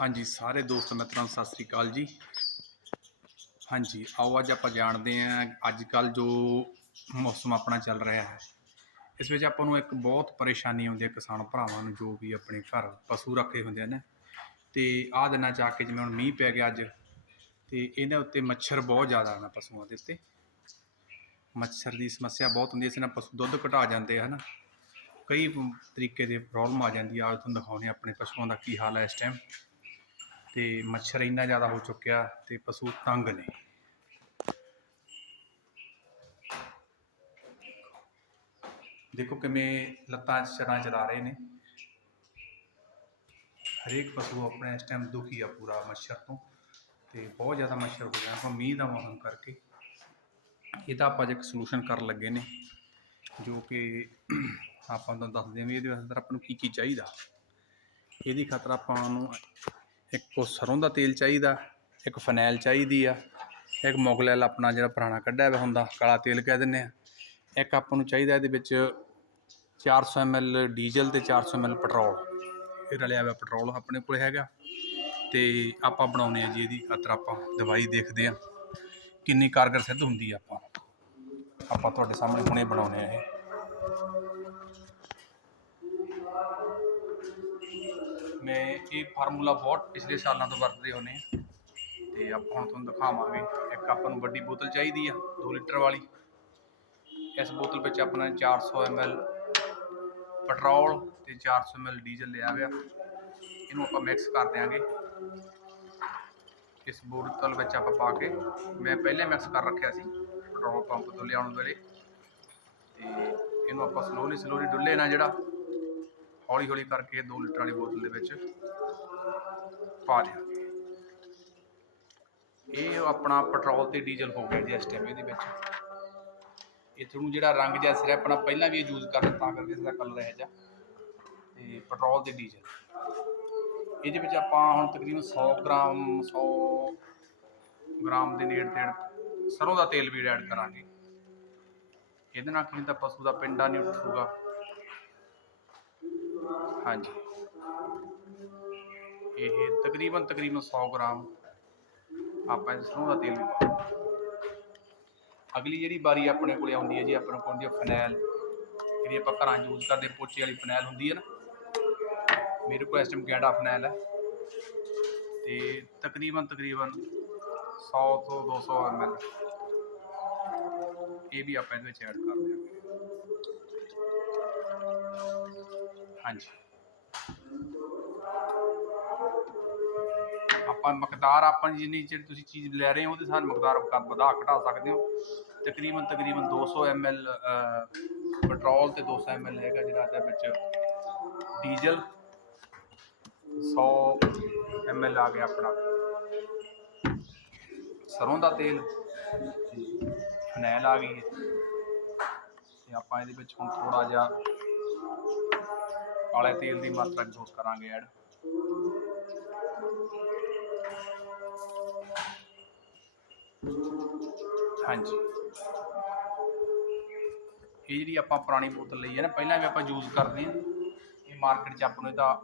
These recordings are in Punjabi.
ਹਾਂਜੀ, ਸਾਰੇ ਦੋਸਤ ਮਿੱਤਰਾਂ, ਸਤਿ ਸ੍ਰੀ ਅਕਾਲ ਜੀ। ਹਾਂਜੀ, ਆਓ ਅੱਜ ਆਪਾਂ ਜਾਣਦੇ ਹਾਂ ਅੱਜ ਕੱਲ ਜੋ ਮੌਸਮ ਆਪਣਾ ਚੱਲ ਰਿਹਾ ਹੈ। ਇਸ ਵਿੱਚ ਆਪਾਂ ਨੂੰ ਇੱਕ ਬਹੁਤ ਪਰੇਸ਼ਾਨੀ ਆਉਂਦੀ ਹੈ ਕਿਸਾਨ ਭਰਾਵਾਂ ਨੂੰ, ਜੋ ਵੀ ਆਪਣੇ ਘਰ ਪਸ਼ੂ ਰੱਖੇ ਹੁੰਦੇ ਨੇ। ਤੇ ਆਹ ਦਿਨਾਂ ਚ ਆ ਕੇ ਜਿਵੇਂ ਹੁਣ ਮੀਂਹ ਪੈ ਗਿਆ ਅੱਜ, ਤੇ ਇਹਨਾਂ ਉੱਤੇ ਮੱਛਰ ਬਹੁਤ ਜ਼ਿਆਦਾ ਨੇ ਪਸ਼ੂਆਂ ਦੇ ਉੱਤੇ। ਮੱਛਰ ਦੀ ਸਮੱਸਿਆ ਬਹੁਤ ਹੁੰਦੀ ਹੈ, ਇਸ ਨਾਲ ਪਸ਼ੂ ਦੁੱਧ ਘਟਾ ਜਾਂਦੇ ਹਨ। ਕਈ ਤਰੀਕੇ ਦੇ ਪ੍ਰੋਬਲਮ ਆ ਜਾਂਦੀ ਆ ਤੁਹਾਨੂੰ ਦਿਖਾਉਂਦੇ ਹਾਂ ਆਪਣੇ ਪਸ਼ੂਆਂ ਦਾ ਕੀ ਹਾਲ ਹੈ ਇਸ ਟਾਈਮ ਤੇ ਮੱਛਰ ਇੰਨਾ ਜ਼ਿਆਦਾ ਹੋ ਚੁੱਕਿਆ ਤੇ ਪਸ਼ੂ ਤੰਗ ਨੇ। ਦੇਖੋ ਕਿਵੇਂ ਲੱਤਾਂ 'ਚ ਚਰਾਂ ਚਲਾ ਰਹੇ ਨੇ। ਹਰੇਕ ਪਸ਼ੂ ਆਪਣੇ ਇਸ ਟਾਈਮ ਦੁਖੀ ਆ ਪੂਰਾ ਮੱਛਰ ਤੋਂ ਤੇ ਬਹੁਤ ਜ਼ਿਆਦਾ ਮੱਛਰ ਹੋ ਗਿਆ ਆਪਾਂ ਮੀਂਹ ਦਾ ਮੌਸਮ ਕਰਕੇ ਇਹਦਾ ਆਪਾਂ ਅੱਜ ਇੱਕ ਸੋਲੂਸ਼ਨ ਕਰਨ ਲੱਗੇ ਨੇ, ਜੋ ਕਿ ਆਪਾਂ ਤੁਹਾਨੂੰ ਦੱਸਦੇ ਹਾਂ ਵੀ ਇਹਦੇ ਵਾਸਤੇ ਆਪਾਂ ਨੂੰ ਕੀ ਕੀ ਚਾਹੀਦਾ। ਇਹਦੀ ਖਾਤਰ ਆਪਾਂ ਨੂੰ ਇੱਕ ਉਹ ਸਰੋਂ ਦਾ ਤੇਲ ਚਾਹੀਦਾ, ਇੱਕ ਫਨੈਲ ਚਾਹੀਦੀ ਆ, ਇੱਕ ਮੁਗਲੈਲ ਆਪਣਾ ਜਿਹੜਾ ਪੁਰਾਣਾ ਕੱਢਿਆ ਹੋਇਆ ਹੁੰਦਾ, ਕਾਲਾ ਤੇਲ ਕਹਿ ਦਿੰਦੇ ਆ। ਇੱਕ ਆਪਾਂ ਨੂੰ ਚਾਹੀਦਾ ਇਹਦੇ ਵਿੱਚ 400 ml ਡੀਜ਼ਲ ਤੇ 400 ml ਪੈਟਰੋਲ। ਇਹ ਰਲਿਆ ਹੋਇਆ ਪੈਟਰੋਲ ਆਪਣੇ ਕੋਲ ਹੈਗਾ ਤੇ ਆਪਾਂ ਬਣਾਉਨੇ ਆ ਜੀ ਇਹਦੀ ਖਾਤਰ ਆਪਾਂ ਦਵਾਈ ਦੇਖਦੇ ਆ ਕਿੰਨੀ ਕਾਰਗਰ ਸਿੱਧ ਹੁੰਦੀ ਆ ਆਪਾਂ। ਆਪਾਂ ਤੁਹਾਡੇ ਸਾਹਮਣੇ ਹੁਣੇ ਬਣਾਉਨੇ ਆ ਇਹ। ਮੈਂ ਇਹ ਫਾਰਮੂਲਾ ਬਹੁਤ ਪਿਛਲੇ ਸਾਲਾਂ ਤੋਂ ਵਰਤਦੇ ਹੁੰਦੇ ਆ ਤੇ ਆਪਾਂ ਹੁਣ ਤੁਹਾਨੂੰ ਦਿਖਾਵਾਂਗੇ। ਇੱਕ ਆਪਾਂ ਨੂੰ ਵੱਡੀ ਬੋਤਲ ਚਾਹੀਦੀ ਆ 2 ਲੀਟਰ ਵਾਲੀ। ਇਸ ਬੋਤਲ ਵਿੱਚ ਆਪਣਾ 400 ml ਪੈਟਰੋਲ ਤੇ 400 ml ਡੀਜ਼ਲ ਲਿਆ ਗਿਆ ਇਹਨੂੰ ਆਪਾਂ ਮਿਕਸ ਕਰ ਦਿਆਂਗੇ। ਇਸ ਬੋਤਲ ਵਿੱਚ ਆਪਾਂ ਪਾ ਕੇ ਮੈਂ ਪਹਿਲੇ ਮਿਕਸ ਕਰ ਰੱਖਿਆ ਸੀ, ਪੈਟਰੋਲ ਪੰਪ ਤੋਂ ਲਿਆਉਣ ਵੇਲੇ। ਤੇ ਇਹਨੂੰ ਆਪਾਂ ਸਲੋਲੀ ਸਲੋਲੀ ਡੁੱਲੇ ਨਾ ਜਿਹੜਾ। ਹੌਲੀ ਹੌਲੀ ਕਰਕੇ 2 ਲੀਟਰ ਵਾਲੀ ਬੋਤਲ ਦੇ ਵਿੱਚ ਪਾ ਲਿਆ। ਇਹ ਆਪਣਾ ਪੈਟਰੋਲ ਤੇ ਡੀਜ਼ਲ ਹੋ ਗਿਆ ਜੀ ਇਸ ਟਾਈਮ ਇਹਦੇ ਵਿੱਚ। ਇਹ ਤੁਹਾਨੂੰ ਜਿਹੜਾ ਰੰਗ ਜਿਹਾ ਸਿਰ ਆਪਣਾ ਪਹਿਲਾਂ ਵੀ ਇਹ ਯੂਜ਼ ਕਰਦੇ ਤਾਂ ਕਰਕੇ ਇਸ ਦਾ ਕਲਰ ਇਹ ਜਿਹਾ। ਤੇ ਪੈਟਰੋਲ ਤੇ ਡੀਜ਼ਲ। ਇਹਦੇ ਵਿੱਚ ਆਪਾਂ ਹੁਣ ਤਕਰੀਬਨ 100 ਗ੍ਰਾਮ 100 ਗ੍ਰਾਮ ਦੇ ਨੇੜੇ ਤੇੜ ਸਰੋਂ ਦਾ ਤੇਲ ਵੀ ਐਡ ਕਰਾਂਗੇ। ਇਹਦੇ ਨਾਲ ਕੀ ਹੁੰਦਾ, ਪਸ਼ੂ ਦਾ ਪਿੰਡਾ ਨਹੀਂ ਉੱਠੂਗਾ। ਹਾਂਜੀ। ਇਹ ਤਕਰੀਬਨ ਤਕਰੀਬਨ 100 ਗ੍ਰਾਮ ਆਪਾਂ ਇਸ ਸਰੋਂ ਦਾ ਤੇਲ ਵੀ ਪਾਵਾਂਗੇ ਅਗਲੀ ਜਿਹੜੀ ਵਾਰੀ ਆਪਣੇ ਕੋਲੇ ਆਉਂਦੀ ਹੈ ਜੀ ਆਪਣੇ ਕੋਲ ਹੁੰਦੀ ਹੈ ਫਨੈਲ। ਜਿਹੜੀ ਆਪਾਂ ਘਰਾਂ ਯੂਜ਼ ਕਰਦੇ, ਪੋਚੇ ਵਾਲੀ ਫਨੈਲ ਹੁੰਦੀ ਹੈ ਨਾ। ਮੇਰੇ ਕੋਲ ਇਸ ਟਾਈਮ ਗੈਂਡਾ ਫਨੈਲ ਹੈ। ਤੇ ਤਕਰੀਬਨ ਤਕਰੀਬਨ 100 ਤੋਂ 200 ml ਇਹ ਵੀ ਆਪਾਂ ਇਹਦੇ ਵਿੱਚ ਐਡ ਕਰਦੇ ਹਾਂ। ਹਾਂਜੀ। ਆਪਾਂ ਮਕਦਾਰ ਆਪਾਂ ਜਿੰਨੀ ਜਿਹੜੀ ਤੁਸੀਂ ਚੀਜ਼ ਲੈ ਰਹੇ ਹੋ ਉਹਦੇ ਸਾਨੂੰ ਮਕਦਾਰ ਵਧਾ ਘਟਾ ਸਕਦੇ ਹੋ। ਤਕਰੀਬਨ ਤਕਰੀਬਨ 200 ml ਅਹ, ਪੈਟਰੋਲ ਤੇ 200 ml ਹੈਗਾ ਜਿਹੜਾ ਇਹਦੇ ਵਿੱਚ। ਡੀਜ਼ਲ 100 ml ਆ ਗਿਆ ਆਪਣਾ। ਸਰੋਂ ਦਾ ਤੇਲ ਫਨੈਲ ਆ ਗਈ ਹੈ। ਤੇ ਆਪਾਂ ਇਹਦੇ ਵਿੱਚ ਹੁਣ ਥੋੜਾ ਜਿਹਾ ਕਾਲੇ ਤੇਲ ਦੀ ਮਾਤਰਾ ਜੋੜ ਕਰਾਂਗੇ ਐਡ ਹਾਂਜੀ। ਇਹ ਜਿਹੜੀ ਆਪਾਂ ਪੁਰਾਣੀ ਬੋਤਲ ਲਈ ਹੈ ਨਾ, ਪਹਿਲਾਂ ਵੀ ਆਪਾਂ ਯੂਜ਼ ਕਰਦੇ ਹਾਂ। ਇਹ ਮਾਰਕੀਟ 'ਚ ਆਪਾਂ ਨੂੰ ਇਹਦਾ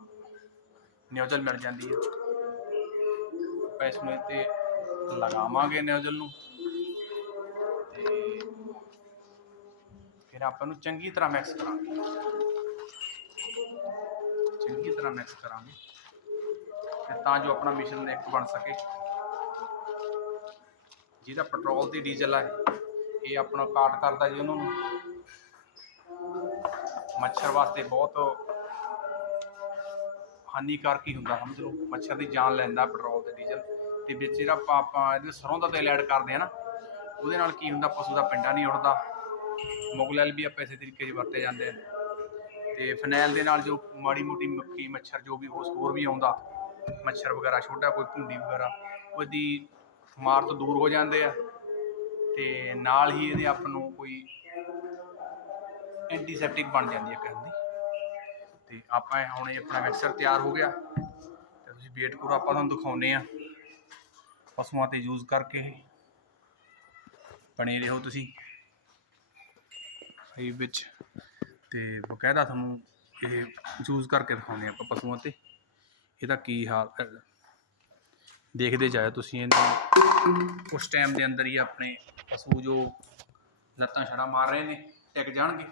ਨਿਊਜ਼ਲ ਮਿਲ ਜਾਂਦੀ ਹੈ। ਆਪਾਂ ਇਸ ਨੂੰ ਤੇ ਲਗਾਵਾਂਗੇ ਨਿਊਜ਼ਲ ਨੂੰ। ਤੇ ਫਿਰ ਆਪਾਂ ਨੂੰ ਚੰਗੀ ਤਰ੍ਹਾਂ ਮਿਕਸ ਕਰਾਂਗੇ। ਚੰਗੀ ਤਰ੍ਹਾਂ ਮਿਕਸ ਕਰਾਂਗੇ ਤੇ ਤਾਂ ਜੋ ਆਪਣਾ ਮਿਸ਼ਨ ਇੱਕ ਬਣ ਸਕੇ। ਜਿਹਦਾ ਪੈਟਰੋਲ ਤੇ ਡੀਜ਼ਲ ਹੈ ਇਹ ਆਪਣਾ ਕਾਟ ਕਰਦਾ ਜੀ ਉਹਨਾਂ। ਨੂੰ ਮੱਛਰ ਵਾਸਤੇ ਬਹੁਤ ਹਾਨੀਕਾਰਕ ਹੀ ਹੁੰਦਾ, ਸਮਝ ਲਓ। ਮੱਛਰ ਦੀ ਜਾਨ ਲੈਂਦਾ ਪੈਟਰੋਲ ਤੇ ਡੀਜ਼ਲ ਤੇ ਵਿੱਚ ਜਿਹੜਾ ਆਪਾਂ ਆਪਾਂ ਇਹਦੇ ਸਰੋਂ ਦਾ ਤੇਲ ਐਡ ਕਰਦੇ ਆ ਨਾ, ਉਹਦੇ ਨਾਲ ਕੀ ਹੁੰਦਾ, ਪਸ਼ੂ ਦਾ ਪਿੰਡਾ ਨਹੀਂ ਉੱਡਦਾ। ਮੁਗਲੈਲ ਵੀ ਆਪਾਂ ਇਸੇ ਤਰੀਕੇ 'ਚ ਵਰਤੇ ਜਾਂਦੇ ਆ। ਤੇ ਫਨੈਲ ਦੇ ਨਾਲ ਜੋ ਮਾੜੀ ਮੋਟੀ ਮੱਖੀ, ਮੱਛਰ ਜੋ ਵੀ ਉਸ ਹੋਰ ਵੀ ਆਉਂਦਾ, ਮੱਛਰ ਵਗੈਰਾ, ਛੋਟਾ ਕੋਈ ਭੁੰਡੀ ਵਗੈਰਾ, ਉਹਦੀ ਮਾਰ ਤੋਂ ਦੂਰ ਹੋ ਜਾਂਦੇ ਆ ਤੇ ਨਾਲ ਹੀ ਇਹਦੇ ਆਪ ਨੂੰ ਕੋਈ ਐਂਟੀਸੈਪਟਿਕ ਬਣ ਜਾਂਦੀ ਹੈ ਕਹਿੰਦੀ ਤੇ ਆਪਾਂ ਇਹ ਹੁਣ ਇਹ ਆਪਣਾ ਮਿਕਸਰ ਤਿਆਰ ਹੋ ਗਿਆ। ਤੇ ਤੁਸੀਂ ਵੇਟ ਕਰੋ ਆਪਾਂ ਤੁਹਾਨੂੰ ਦਿਖਾਉਨੇ ਆ। ਪਸ਼ੂਆਂ ਤੇ ਯੂਜ਼ ਕਰਕੇ ਇਹ। ਬਣੇ ਰਹੋ ਤੁਸੀਂ। ਇਹ ਵਿੱਚ ਤੇ ਬਕਾਇਦਾ ਤੁਹਾਨੂੰ ਇਹ ਯੂਜ਼ ਕਰਕੇ ਦਿਖਾਉਂਦੇ ਆਪਾਂ ਪਸ਼ੂਆਂ ਤੇ। ਇਹਦਾ ਕੀ ਹਾਲ ਦੇਖਦੇ ਜਾਇਓ ਤੁਸੀਂ ਇਹਨੂੰ। ਉਸ ਟਾਈਮ ਦੇ ਅੰਦਰ ਹੀ ਆਪਣੇ ਪਸ਼ੂ ਜੋ ਲੱਤਾਂ ਛੜਾ ਮਾਰ ਰਹੇ ਨੇ, ਟਿਕ ਜਾਣਗੇ।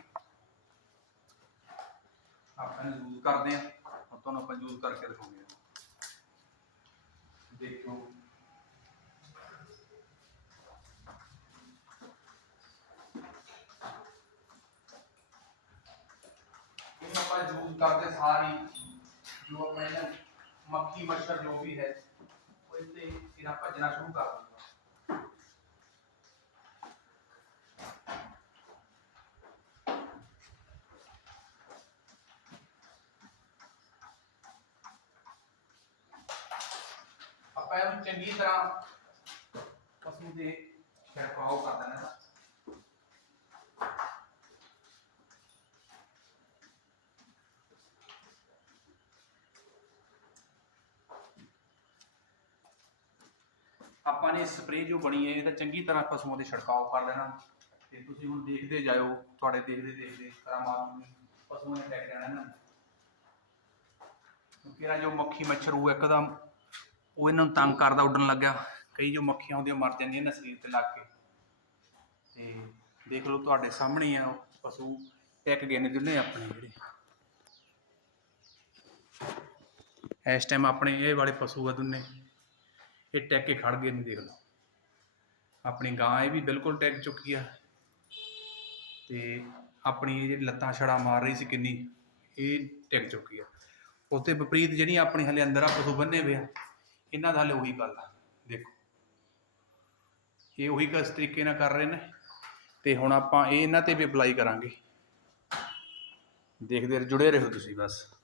ਆਪਾਂ ਇਹਨੂੰ ਯੂਜ਼ ਕਰਦੇ ਆ ਤੁਹਾਨੂੰ ਆਪਾਂ ਯੂਜ਼ ਕਰਕੇ ਦਿਖਾਉਂਦੇ ਆ ਦੇਖੋ ਇਹ ਆਪਾਂ ਯੂਜ਼ ਕਰਦੇ ਸਾਰੀ ਜੋ ਆਪਣੇ ਨਾ ਮੱਖੀ ਮੱਛਰ ਜੋ ਵੀ ਹੈ ਉਹ ਇੱਥੇ ਇਹਨਾਂ ਭੱਜਣਾ ਸ਼ੁਰੂ ਕਰ ਦਿੰਦਾ ਆਪਾਂ ਇਹਨੂੰ ਚੰਗੀ ਤਰ੍ਹਾਂ ਪਸ਼ੂ ਦੇ ਛਿੜਕਾਓ ਕਰ ਦੇਣਾ ਆਪਾਂ ਨੇ ਸਪਰੇਅ ਜੋ ਬਣੀ ਹੈ ਇਹਦਾ ਚੰਗੀ ਤਰ੍ਹਾਂ ਪਸ਼ੂਆਂ ਦੇ ਛਿੜਕਾਓ ਕਰ ਲੈਣਾ। ਤੇ ਤੁਸੀਂ ਹੁਣ ਦੇਖਦੇ ਜਾਇਓ, ਤੁਹਾਡੇ ਦੇਖਦੇ ਦੇਖਦੇ ਕਰਾਮਾਤ ਪਸ਼ੂਆਂ ਨੇ ਟੈਕ ਜਾਣਾ ਨਾ। ਕਿਉਂਕਿ ਜੋ ਮੱਖੀ ਮੱਛਰ ਉਹ ਇੱਕਦਮ ਉਹ ਇਹਨਾਂ ਨੂੰ ਤੰਗ ਕਰਦਾ, ਉੱਡਣ ਲੱਗਿਆ। ਕਈ ਜੋ ਮੱਖੀਆਂ ਹੁੰਦੀਆਂ ਮਰ ਜਾਂਦੀਆਂ ਨੇ ਸਰੀਰ ਤੇ ਲੱਗ ਕੇ। ਤੇ ਦੇਖ ਲਓ, ਤੁਹਾਡੇ ਸਾਹਮਣੇ ਆ ਉਹ ਪਸ਼ੂ ਟਿਕ ਗਏ ਨੇ ਦੋਨੇ ਆਪਣੇ ਜਿਹੜੇ। ਇਸ ਟਾਈਮ ਆਪਣੇ ਇਹ ਵਾਲੇ ਪਸ਼ੂ ਆ ਦੋਨੇ। ਇਹ ਟੈਕ ਕੇ ਖੜ ਗਏ ਨੇ, ਦੇਖ ਲਓ। ਆਪਣੀ ਗਾਂ ਇਹ ਵੀ ਬਿਲਕੁਲ ਟਿਕ ਚੁੱਕੀ ਆ। ਤੇ ਆਪਣੀ ਇਹ ਜਿਹੜੀ ਲੱਤਾਂ ਛੜਾ ਮਾਰ ਰਹੀ ਸੀ ਕਿੰਨੀ, ਇਹ ਟਿਕ ਚੁੱਕੀ ਆ। ਉੱਤੇ ਵਿਪਰੀਤ ਜਿਹੜੀ ਆਪਣੀ ਹਲੇ ਅੰਦਰ ਆ, ਪਸ਼ੂ ਬੰਨੇ ਹੋਏ ਆ, ਇਹਨਾਂ ਦਾ ਹਲੇ ਉਹੀ ਗੱਲ ਆ, ਦੇਖੋ। ਇਹ ਉਹੀ ਕਿਸ ਤਰੀਕੇ ਨਾਲ ਕਰ ਰਹੇ ਨੇ, ਤੇ ਹੁਣ ਆਪਾਂ ਇਹ ਇਹਨਾਂ ਤੇ ਵੀ ਅਪਲਾਈ ਕਰਾਂਗੇ। ਦੇਖਦੇ ਰਹੋ, ਜੁੜੇ ਰਹੋ ਤੁਸੀਂ ਬਸ।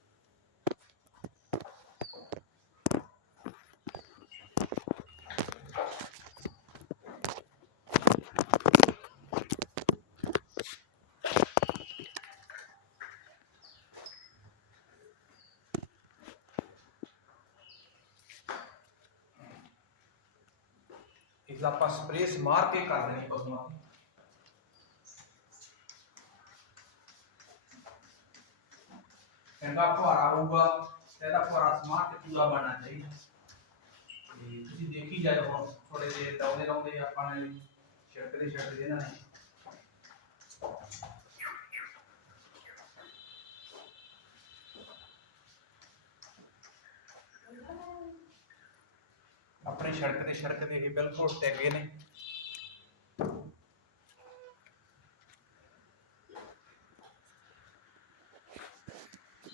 ਇਸ ਆਪਾਂ ਸਪਰੇਅ ਮਾਰ ਕੇ ਕਰ ਦੇਣੀ ਪਸ਼ੂਆਂ ਦੀ ਇਹਦਾ ਫੁਹਾਰਾ ਹੋਊਗਾ, ਇਹਦਾ ਫੁਹਾਰਾ ਸਮਾਰਟ ਤੇ ਪੂਰਾ ਬਣਨਾ ਚਾਹੀਦਾ। ਤੇ ਤੁਸੀਂ ਦੇਖੀ ਜਾਓ ਹੁਣ ਥੋੜੇ ਜਿਹੇ ਡਾਉਂਦੇ ਲਾਉਂਦੇ ਆਪਾਂ ਨੇ ਛਿੜਕਦੇ ਛਿੜਕਦੇ ਇਹਨਾਂ ਨੇ ਆਪਣੇ ਸੜਕ ਤੇ ਸੜਕ ਤੇ ਇਹ ਬਿਲਕੁਲ ਟੈਗੇ ਨੇ।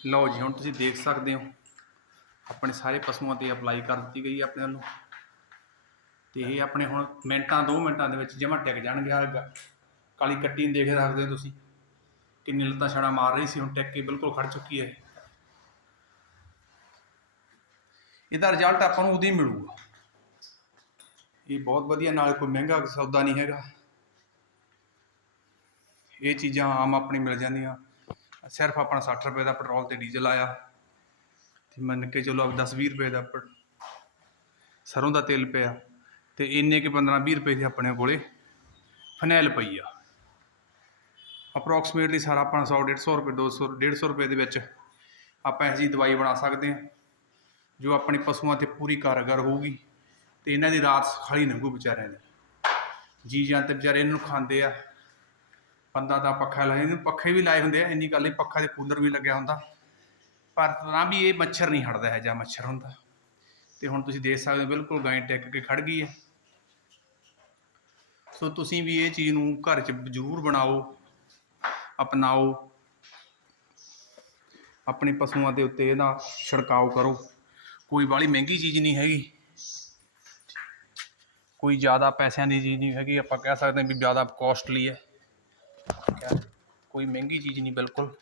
ਲਓ ਜੀ, ਹੁਣ ਤੁਸੀਂ ਦੇਖ ਸਕਦੇ ਹੋ, ਆਪਣੇ ਸਾਰੇ ਪਸ਼ੂਆਂ ਤੇ ਅਪਲਾਈ ਕਰ ਦਿੱਤੀ ਗਈ ਹੈ ਆਪਣੇ ਵੱਲੋਂ। ਤੇ ਇਹ ਆਪਣੇ ਹੁਣ ਮਿੰਟਾਂ 2 ਮਿੰਟਾਂ ਦੇ ਵਿੱਚ ਜਮਾ ਟਿਕ ਜਾਣਗੇ ਆ ਕਾਲੀ ਕੱਟੀ ਨੂੰ ਦੇਖ ਸਕਦੇ ਹੋ ਤੁਸੀਂ। ਕਿੰਨੀ ਲੱਤਾਂ ਛੜਾ ਮਾਰ ਰਹੀ ਸੀ, ਹੁਣ ਟਿਕ ਕੇ ਬਿਲਕੁਲ ਖੜ ਚੁੱਕੀ ਹੈ ਇਹਦਾ ਰਿਜ਼ਲਟ ਆਪਾਂ ਨੂੰ ਉਦੋਂ ਹੀ ਮਿਲੂਗਾ। ਇਹ ਬਹੁਤ ਵਧੀਆ, ਨਾਲ ਕੋਈ ਮਹਿੰਗਾ ਸੌਦਾ ਨਹੀਂ ਹੈਗਾ। ਇਹ ਚੀਜ਼ਾਂ ਆਮ ਆਪਣੀ ਮਿਲ ਜਾਂਦੀਆਂ। ਸਿਰਫ ਆਪਣਾ 60 ਰੁਪਏ ਦਾ ਪੈਟਰੋਲ ਤੇ ਡੀਜ਼ਲ ਆਇਆ। ਤੇ ਮੰਨ ਕੇ ਚਲੋ ਅਬ 10 20 ਰੁਪਏ ਦਾ ਪ- ਸਰੋਂ ਦਾ ਤੇਲ ਪਿਆ। ਤੇ ਇੰਨੇ ਕਿ 15 20 ਰੁਪਏ ਦੀ ਆਪਣੇ ਕੋਲੇ ਫਨੈਲ ਪਈ ਆ। ਅਪਰੋਕਸੀਮੇਟਲੀ ਸਾਰਾ ਆਪਣਾ 100 150 ਰੁਪਏ 200 150 ਰੁਪਏ ਦੇ ਵਿੱਚ ਆਪਾਂ ਇਹੋ ਜਿਹੀ ਦਵਾਈ ਬਣਾ ਸਕਦੇ ਹਾਂ, ਜੋ ਆਪਣੇ ਪਸ਼ੂਆਂ ਤੇ ਪੂਰੀ ਕਾਰਗਰ ਹੋਊਗੀ। ਤੇ ਇਹਨਾਂ ਦੀ ਰਾਤ ਖਾਲੀ ਲੰਘੂ ਵਿਚਾਰਿਆਂ ਦੀ। ਜੀ ਜਾਂ ਤੇ ਵਿਚਾਰੇ ਇਹਨੂੰ ਖਾਂਦੇ ਆ। ਬੰਦਾ ਦਾ ਪੱਖਾ ਲਾਏ, ਇਹਨੂੰ ਪੱਖੇ ਵੀ ਲਾਏ ਹੁੰਦੇ ਆ, ਇੰਨੀ ਗੱਲ ਨਹੀਂ, ਪੱਖਾ ਤੇ ਕੂਲਰ ਵੀ ਲੱਗਿਆ ਹੁੰਦਾ। ਪਰ ਤਾਂ ਵੀ ਇਹ ਮੱਛਰ ਨਹੀਂ ਹਟਦਾ ਹੈ ਜਾਂ ਮੱਛਰ ਹੁੰਦਾ। ਤੇ ਹੁਣ ਤੁਸੀਂ ਦੇਖ ਸਕਦੇ ਹੋ, ਬਿਲਕੁਲ ਗਾਂ ਟਿਕ ਕੇ ਖੜ ਗਈ ਹੈ ਸੋ ਤੁਸੀਂ ਵੀ ਇਹ ਚੀਜ਼ ਨੂੰ ਘਰ 'ਚ ਜ਼ਰੂਰ ਬਣਾਓ, ਅਪਣਾਓ। ਆਪਣੇ ਪਸ਼ੂਆਂ ਦੇ ਉੱਤੇ ਇਹਦਾ ਛਿੜਕਾਓ ਕਰੋ। ਕੋਈ ਬਾਹਲੀ ਮਹਿੰਗੀ ਚੀਜ਼ ਨਹੀਂ ਹੈਗੀ। ਕੋਈ ਜ਼ਿਆਦਾ ਪੈਸਿਆਂ ਦੀ ਚੀਜ਼ ਨਹੀਂ ਹੈਗੀ, ਆਪਾਂ ਕਹਿ ਸਕਦੇ ਹਾਂ ਵੀ ਜ਼ਿਆਦਾ ਕੋਸਟਲੀ ਹੈ। ਕਿਆ ਕੋਈ ਮਹਿੰਗੀ ਚੀਜ਼ ਨਹੀਂ, ਬਿਲਕੁਲ।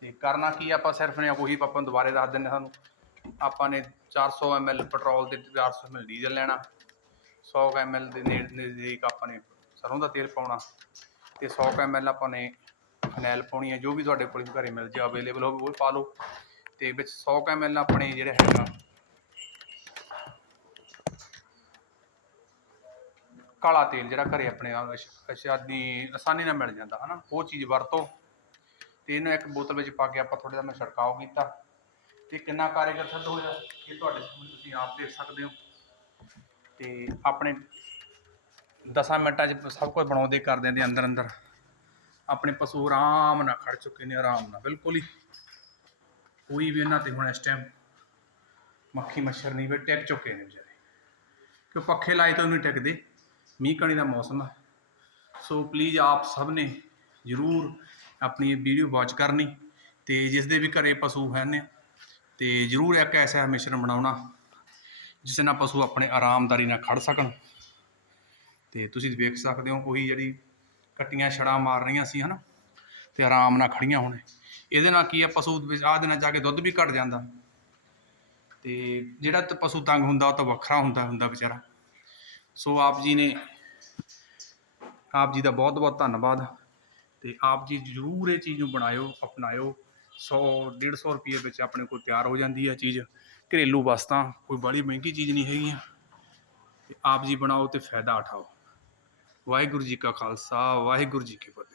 ਤੇ ਕਰਨਾ ਕੀ ਆਪਾਂ ਸਿਰਫ ਨੇ ਉਹੀ ਆਪਾਂ ਨੂੰ ਦੁਬਾਰੇ ਦੱਸ ਦਿੰਦੇ ਸਾਨੂੰ ਆਪਾਂ ਨੇ 400 ml ਪੈਟਰੋਲ ਤੇ 400 ml ਡੀਜ਼ਲ ਲੈਣਾ 100 ml ਦੇ ਨੇੜੇ ਨਜ਼ਦੀਕ ਆਪਾਂ ਨੇ ਸਰੋਂ ਦਾ ਤੇਲ ਪਾਉਣਾ, ਤੇ 100 ml ਆਪਾਂ ਨੇ ਫਨੈਲ ਪਾਉਣੀ ਹੈ, ਜੋ ਵੀ ਤੁਹਾਡੇ ਕੋਲ ਘਰੇ ਮਿਲ ਜੇ ਅਵੇਲੇਬਲ ਹੋਵੇ, ਉਹ ਪਾ ਲਓ। ਤੇ ਵਿੱਚ 100 ml ਆਪਣੇ ਜਿਹੜੇ ਹੈਗਾ ਕਾਲਾ ਤੇਲ ਜਿਹੜਾ ਘਰੇ ਆਪਣੇ ਅਸ਼ਾਦੀ ਆਸਾਨੀ ਨਾਲ ਮਿਲ ਜਾਂਦਾ, ਹਨਾ। ਉਹ ਚੀਜ਼ ਵਰਤੋ। ਤੇ ਇਹਨੂੰ ਇੱਕ ਬੋਤਲ ਵਿੱਚ ਪਾ ਕੇ ਆਪਾਂ ਥੋੜਾ ਜਿਹਾ ਮੈਂ ਛੜਕਾਓ ਕੀਤਾ। ਤੇ ਕਿੰਨਾ ਕਾਰੀਗਰ ਸਿੱਧ ਹੋਇਆ, ਇਹ ਤੁਹਾਡੇ ਸਾਹਮਣੇ ਤੁਸੀਂ ਆਪ ਦੇਖ ਸਕਦੇ ਹੋ। ਤੇ ਆਪਣੇ 10 ਮਿੰਟਾਂ 'ਚ ਸਭ ਕੁਝ ਬਣਾਉਂਦੇ ਕਰ ਦਿੰਦੇ ਅੰਦਰ ਅੰਦਰ। ਆਪਣੇ ਪਸ਼ੂ ਆਰਾਮ ਨਾਲ ਖੜ ਚੁੱਕੇ ਨੇ, ਆਰਾਮ ਨਾਲ, ਬਿਲਕੁਲ ਹੀ। ਕੋਈ ਵੀ ਉਹਨਾਂ ਤੇ ਹੁਣ ਇਸ ਟਾਈਮ ਮੱਖੀ ਮੱਛਰ ਨਹੀਂ, ਵੀ ਟਿਕ ਚੁੱਕੇ ਨੇ ਵਿਚਾਰੇ। ਕਿ ਪੱਖੇ ਲਾਏ ਤਾਂ ਉਹਨੂੰ ਟਿਕਦੇ। ਮੀਂਹ ਕਣੀ ਦਾ ਮੌਸਮ ਹੈ ਸੋ ਪਲੀਜ਼ ਆਪ ਸਭ ਨੇ ਜ਼ਰੂਰ ਆਪਣੀ ਇਹ ਵੀਡੀਓ ਵਾਚ ਕਰਨੀ ਤੇ ਜਿਸ ਦੇ ਵੀ ਘਰੇ ਪਸ਼ੂ ਹਨ ਤੇ ਜ਼ਰੂਰ ਇੱਕ ਐਸਾ ਮਿਸ਼ਰਣ ਬਣਾਉਣਾ ਜਿਸ ਨਾਲ ਪਸ਼ੂ ਆਪਣੇ ਆਰਾਮਦਾਰੀ ਨਾਲ ਖੜ ਸਕਣ। ਤੇ ਤੁਸੀਂ ਵੇਖ ਸਕਦੇ ਹੋ ਉਹੀ ਜਿਹੜੀ ਕੱਟੀਆਂ ਛੜਾਂ ਮਾਰ ਰਹੀਆਂ ਸੀ ਹਨਾ, ਤੇ ਆਰਾਮ ਨਾਲ ਖੜੀਆਂ ਹੋਣ। ਇਹਦੇ ਨਾਲ ਕੀ ਆ, ਪਸ਼ੂ ਦੇ ਆਹ ਦਿਨਾਂ ਜਾ ਕੇ ਦੁੱਧ ਵੀ ਘਟ ਜਾਂਦਾ। ਤੇ ਜਿਹੜਾ ਪਸ਼ੂ ਤੰਗ ਹੁੰਦਾ ਉਹ ਤਾਂ ਵੱਖਰਾ ਹੁੰਦਾ ਹੁੰਦਾ ਵਿਚਾਰਾ। ਸੋ ਆਪ ਜੀ ਨੇ ਆਪ ਜੀ ਦਾ ਬਹੁਤ ਬਹੁਤ ਧੰਨਵਾਦ ਤੇ ਆਪ ਜੀ ਜ਼ਰੂਰ ਇਹ ਚੀਜ਼ ਨੂੰ ਬਣਾਇਓ, ਅਪਣਾਇਓ। 100 150 ਰੁਪਏ ਵਿੱਚ ਆਪਣੇ ਕੋਲ ਤਿਆਰ ਹੋ ਜਾਂਦੀ ਹੈ ਚੀਜ਼। ਘਰੇਲੂ ਵਸਤਾਂ, ਕੋਈ ਬੜੀ ਮਹਿੰਗੀ ਚੀਜ਼ ਨਹੀਂ ਹੈਗੀ। ਤੇ ਆਪ ਜੀ ਬਣਾਓ ਤੇ ਫਾਇਦਾ ਉਠਾਓ। ਵਾਹਿਗੁਰੂ ਜੀ ਕਾ ਖਾਲਸਾ, ਵਾਹਿਗੁਰੂ ਜੀ ਕੀ ਫਤਿਹ।